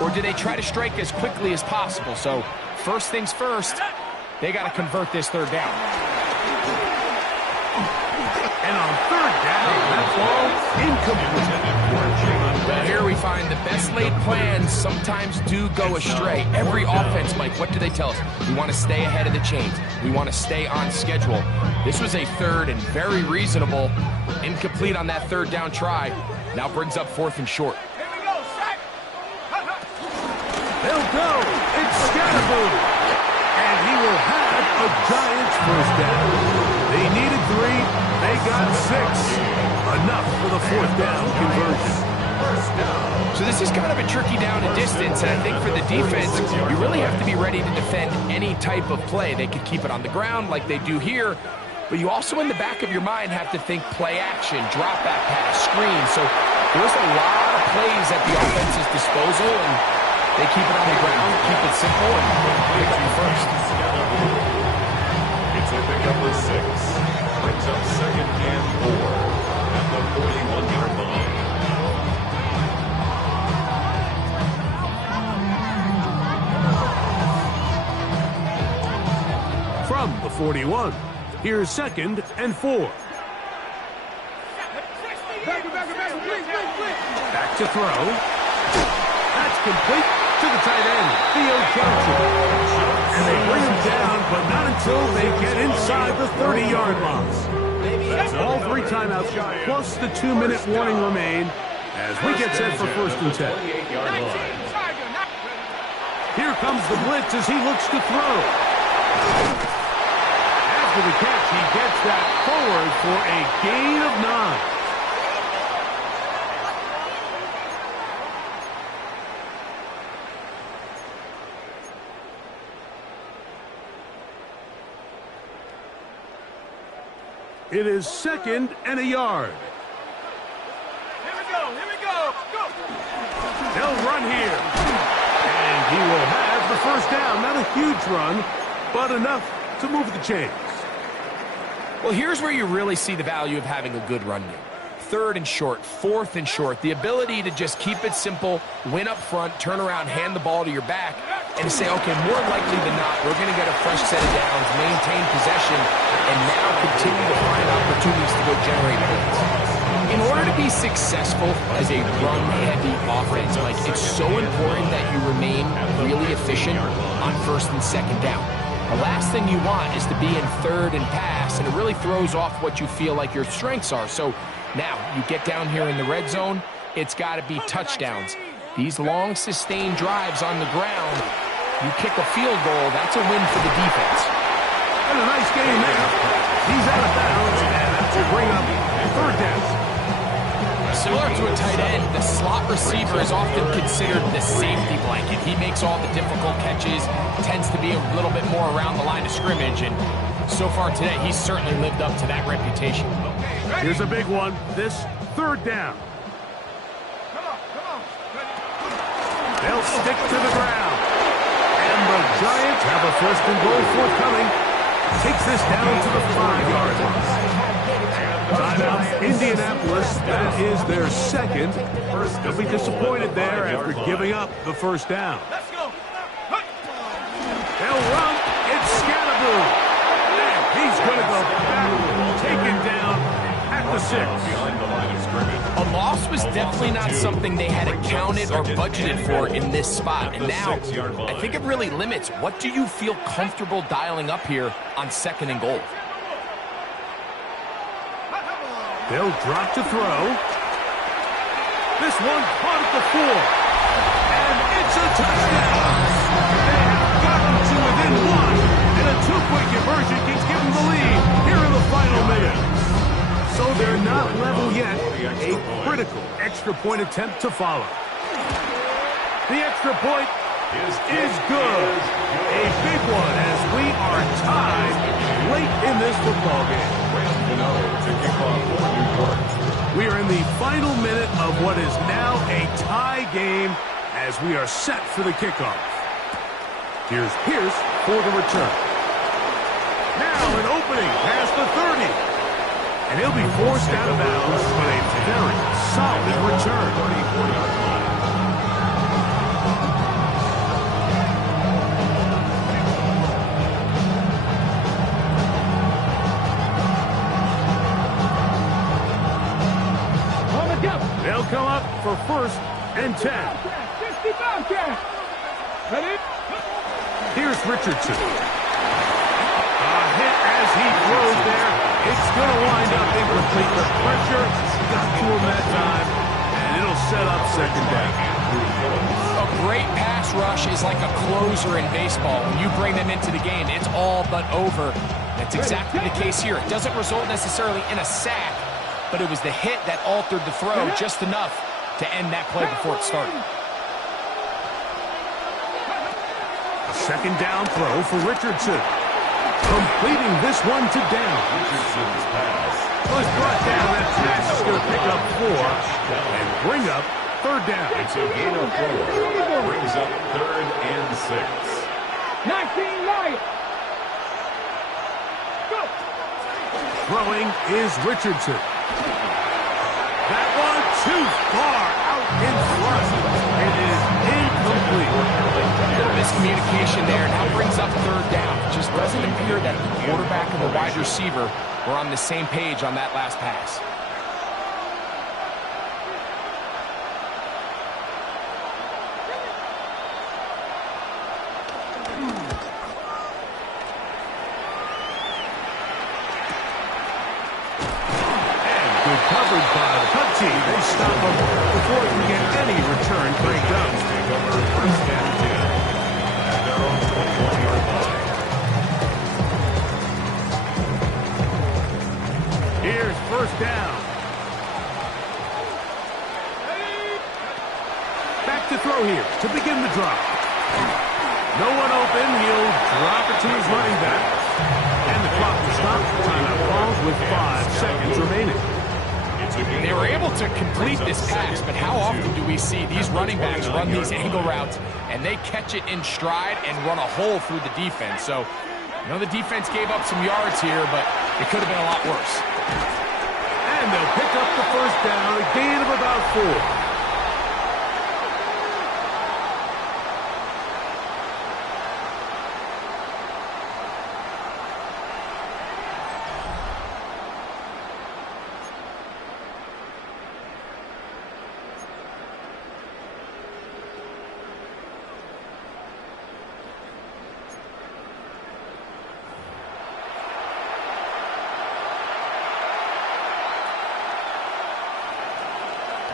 or do they try to strike as quickly as possible? So first things first, they got to convert this third down. And on third down, that ball incomplete. Well, here we find the best laid plans sometimes do go astray. Every offense, Mike, what do they tell us? We want to stay ahead of the chains. We want to stay on schedule. This was a third and very reasonable. Incomplete on that third down try. Now brings up fourth and short. They'll go. It's Scatterboo. And he will have a Giants first down. They needed 3. They got 6. Enough for the fourth down conversion. So this is kind of a tricky down and distance, and I think for the defense, you really have to be ready to defend any type of play. They could keep it on the ground like they do here, but you also in the back of your mind have to think play action, drop back pass, screen. So there's a lot of plays at the offense's disposal, and they keep it on the ground, keep it simple, and pick up the first. It's a pickup of 6. Brings up second and 4 at the 41-yard line. From the 41, here's second and 4. Back to throw. That's complete to the tight end, Theo Johnson. And they bring him down, but not until they get inside the 30-yard line. All 3 timeouts, plus the 2-minute warning remain as we get set for first and 10. Here comes the blitz as he looks to throw. After the catch, he gets that forward for a gain of 9. It is second and a yard. Here we go, go! They'll run here. And he will have the first down. Not a huge run, but enough to move the chains. Well, here's where you really see the value of having a good run game. Third and short, fourth and short, the ability to just keep it simple, win up front, turn around, hand the ball to your back, and say, okay, more likely than not, we're going to get a fresh set of downs, maintain possession, and now continue to find opportunities to go generate points. In order to be successful as a run-heavy offense, Mike, it's so important that you remain really efficient on first and second down. The last thing you want is to be in third and pass, and it really throws off what you feel like your strengths are. So now you get down here in the red zone, it's got to be touchdowns. These long sustained drives on the ground, you kick a field goal, that's a win for the defense. And a nice game there. He's out of bounds, and that will bring up third down. Similar to a tight end, the slot receiver is often considered the safety blanket. He makes all the difficult catches, tends to be a little bit more around the line of scrimmage, and so far today, he's certainly lived up to that reputation. Here's a big one. This third down. They'll stick to the ground. And the Giants have a first and goal forthcoming. Takes this down to the 5-yard line. Timeout, Indianapolis. That is their second. They'll be disappointed there after giving up the first down. They'll run. It's Scatterboo. And he's going to go back, taken down at the 6. Behind the line of scrimmage. A loss was definitely not something they had accounted or budgeted for in this spot. And now, I think it really limits. What do you feel comfortable dialing up here on second and goal? They'll drop to throw. This one caught at the 4. And it's a touchdown. They have gotten to within 1. And a 2-point conversion can give them the lead here in the final minute. So they're not level yet. A critical extra point attempt to follow. The extra point is good. A big one as we are tied late in this football game. We are in the final minute of what is now a tie game as we are set for the kickoff. Here's Pierce for the return. Now an opening past the 30. And he'll be forced out of bounds, but a very solid return. They'll come up for first and 10. Here's Richardson. A hit as he throws there. It's going to wind up incomplete. The pressure got to him that time, and it'll set up second down. A great pass rush is like a closer in baseball. When you bring them into the game, it's all but over. That's exactly the case here. It doesn't result necessarily in a sack, but it was the hit that altered the throw just enough to end that play before it started. A second down throw for Richardson. Completing this one to down. Richardson's pass Was brought down. That pass is going to pick up 4 and bring up third down. It's a gain of 4. Brings up third and 6. 19 Lion. Go. Throwing is Richardson. That one too far out in front. It is incomplete. A little miscommunication there. Now brings up third down. It just doesn't appear that the quarterback and the wide receiver were on the same page on that last pass. Good coverage by the Cub team. They stop him before he can get any return break up. First and 10 at their own 21-yard line. Here's first down. Back to throw here to begin the drop. No one open. He'll drop it to his running back. And the clock will stop. Timeout calls with 5 seconds remaining. They were able to complete this pass, but how often do we see these running backs run these angle routes and they catch it in stride and run a hole through the defense? So, you know, the defense gave up some yards here, but it could have been a lot worse. And they'll pick up the first down, a gain of about 4.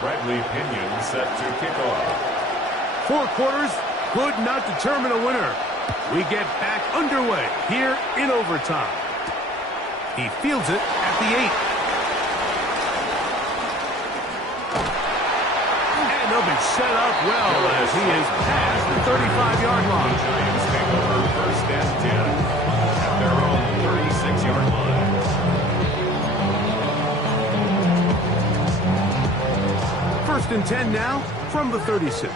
Bradley Pinion set to kick off. 4 quarters could not determine a winner. We get back underway here in overtime. He fields it at the 8. They'll be set up well as he is past the 35-yard line. Giants take over first and 10 at their own 36-yard line. First and 10 now from the 36.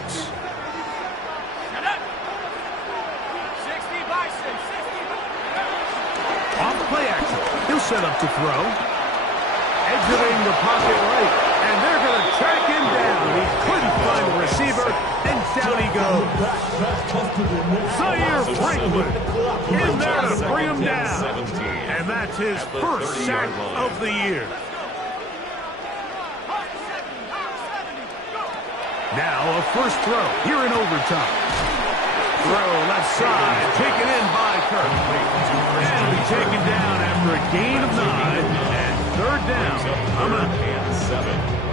Off play action. He'll set up to throw. Exiting the pocket right. And they're going to track him down. He couldn't find the receiver. And down he goes. Zaire Franklin in there to bring him down. And that's his first sack of the year. Now a first throw here in overtime. Throw left side, taken in by Kirk. And he'll be taken down after a gain of 9 and third down. And 7.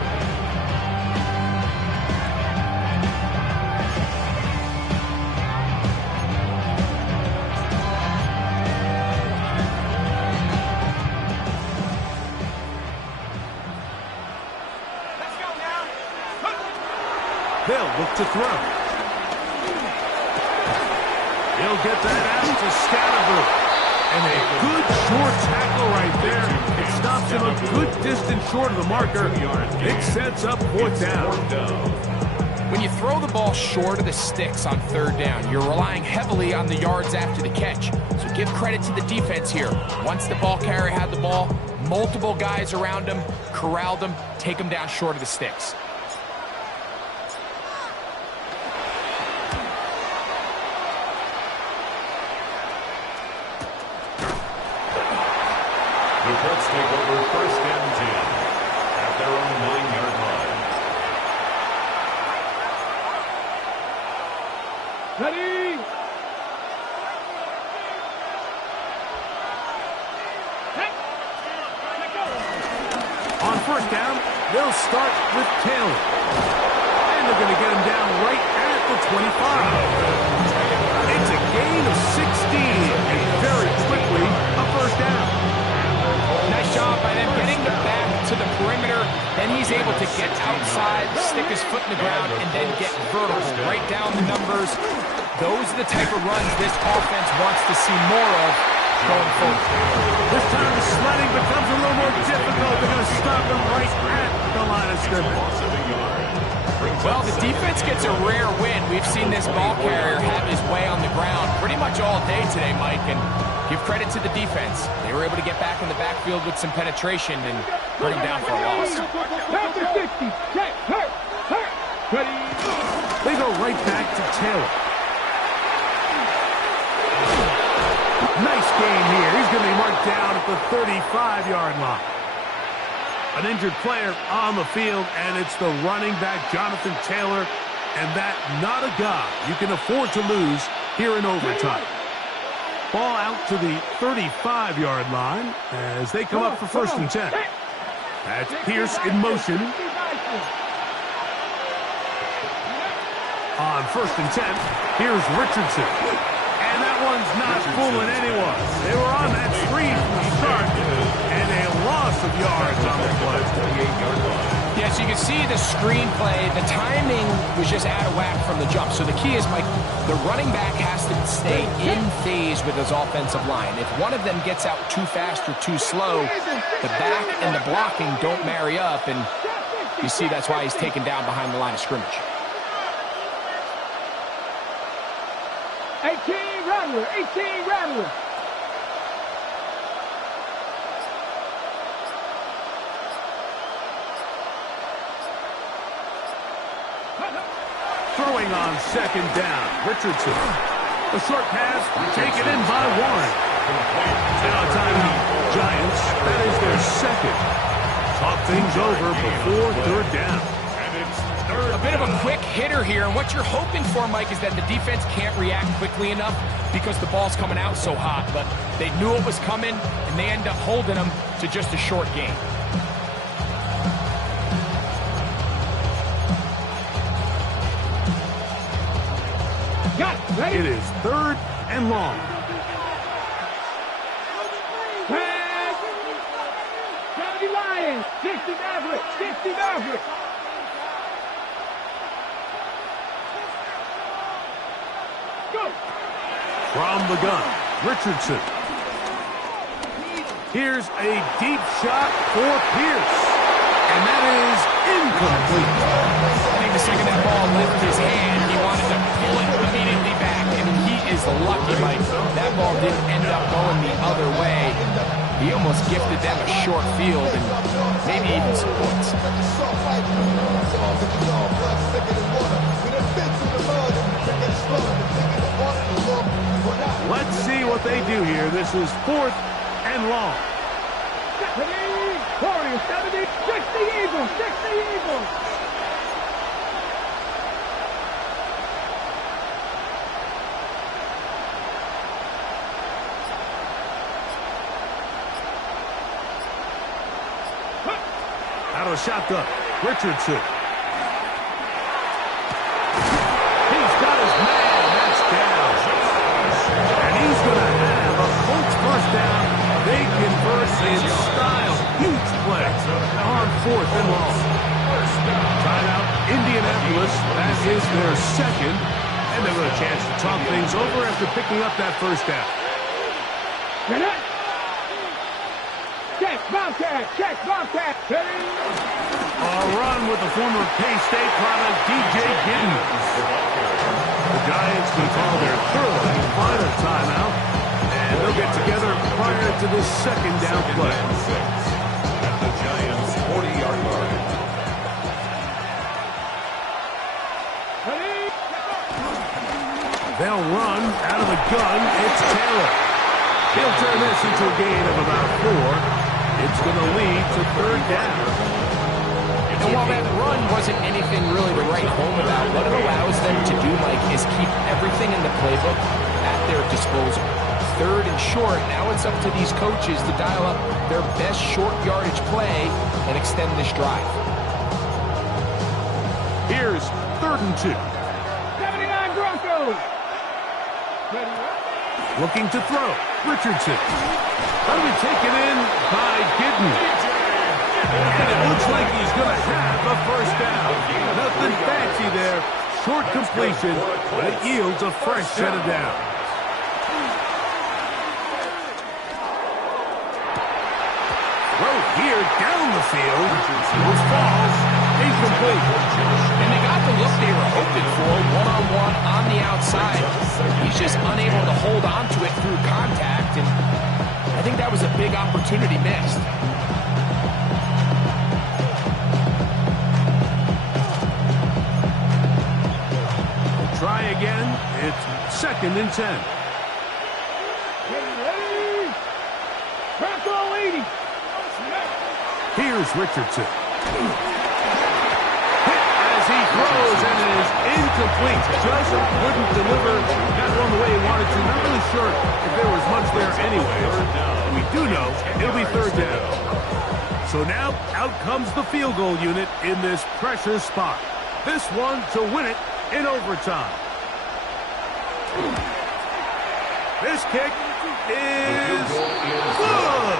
They'll look to throw. He'll get that out to Scatterboo. And a good short tackle right there. It stops him a good distance short of the marker. It sets up fourth down. When you throw the ball short of the sticks on third down, you're relying heavily on the yards after the catch. So give credit to the defense here. Once the ball carrier had the ball, multiple guys around him, corralled him, take him down short of the sticks. The Colts take over first and 10 at their own 9-yard line. Ready? On first down, they'll start with Taylor. And they're going to get him down right at the 25. It's a gain of 16, and very quickly a first down. Nice job by them getting the back to the perimeter. Then he's able to get outside, stick his foot in the ground, and then get vertical right down the numbers. Those are the type of runs this offense wants to see more of going forward. This time the sledding becomes a little more difficult. They're going to stop him right at the line of scrimmage. Well, the defense gets a rare win. We've seen this ball carrier have his way on the ground pretty much all day today, Mike, and give credit to the defense. They were able to get back in the backfield with some penetration and bring him down for a loss. After 60. Check. Hurt. Ready? They go right back to Taylor. Nice game here. He's going to be marked down at the 35-yard line. An injured player on the field, and it's the running back, Jonathan Taylor, and that not a guy you can afford to lose here in overtime. Ball out to the 35-yard line as they come up for first and 10. That's Pierce in motion. On first and 10, here's Richardson. And that one's not fooling anyone. They were on that screen from the start, and a loss of yards on the play. Yeah, so you can see the screenplay. The timing was just out of whack from the jump. So the key is, Mike, the running back has to stay in phase with his offensive line. If one of them gets out too fast or too slow, the back and the blocking don't marry up, and you see that's why he's taken down behind the line of scrimmage. 18 Rattler. Throwing on second down, Richardson. A short pass, taken in by Warren. Now time the Giants. That is their second. Talk things over before third down. A bit of a quick hitter here, and what you're hoping for, Mike, is that the defense can't react quickly enough because the ball's coming out so hot. But they knew it was coming, and they end up holding them to just a short game. It is third and long. Nemean Lion. 60 Maverick. From the gun, Richardson. Here's a deep shot for Pierce. And that is incomplete. I think the second that ball left his hand, he wanted to pull it immediately back. And he is lucky, Mike. That ball didn't end up going the other way. He almost gifted them a short field and maybe even some points. Let's see what they do here. This is 4th and long. 40, 70, 60 Eagles, 60 Eagles. Out of shotgun, Richardson. He's got his man. That's down. And he's going to have a Colts first down. They convert in style. Huge play on 4th and long. Timeout, Indianapolis. That is their second. And they've got a chance to talk things over after picking up that first down. Check, Bobcat, check, Bobcat. A run with the former K-State product, DJ Giddens. The Giants can call their third and final timeout, and they'll get together prior to this second down play. At the Giants' 40-yard line. They'll run out of the gun. It's Taylor. He'll turn this into a gain of about 4. It's going to lead to 3rd down. And while that run wasn't anything really to write home about, what it allows them to do, Mike, is keep everything in the playbook at their disposal. 3rd and short, now it's up to these coaches to dial up their best short yardage play and extend this drive. Here's 3rd and 2. 79 Broncos. Looking to throw, Richardson. That'll be taken in by Giddens. And it looks like he's going to have a first down. Nothing fancy there. Short completion, but it yields a fresh set of downs. Throw here down the field. Which falls incomplete. And they got the look they were hoping for, one-on-one on the outside. He's just unable to hold on to it through contact, and I think that was a big opportunity missed. Try again. It's 2nd and 10. Bronco 80. Here's Richardson. Hit as he throws, and it is incomplete. Just wouldn't deliver that one the way he wanted to. Not really sure if there was much there anyway. We do know it'll be 3rd down. So now out comes the field goal unit in this precious spot. This one to win it in overtime. This kick is good.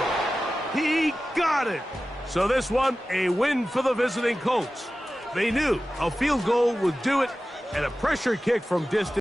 He got it. So this one, a win for the visiting Colts. They knew a field goal would do it, and a pressure kick from distance.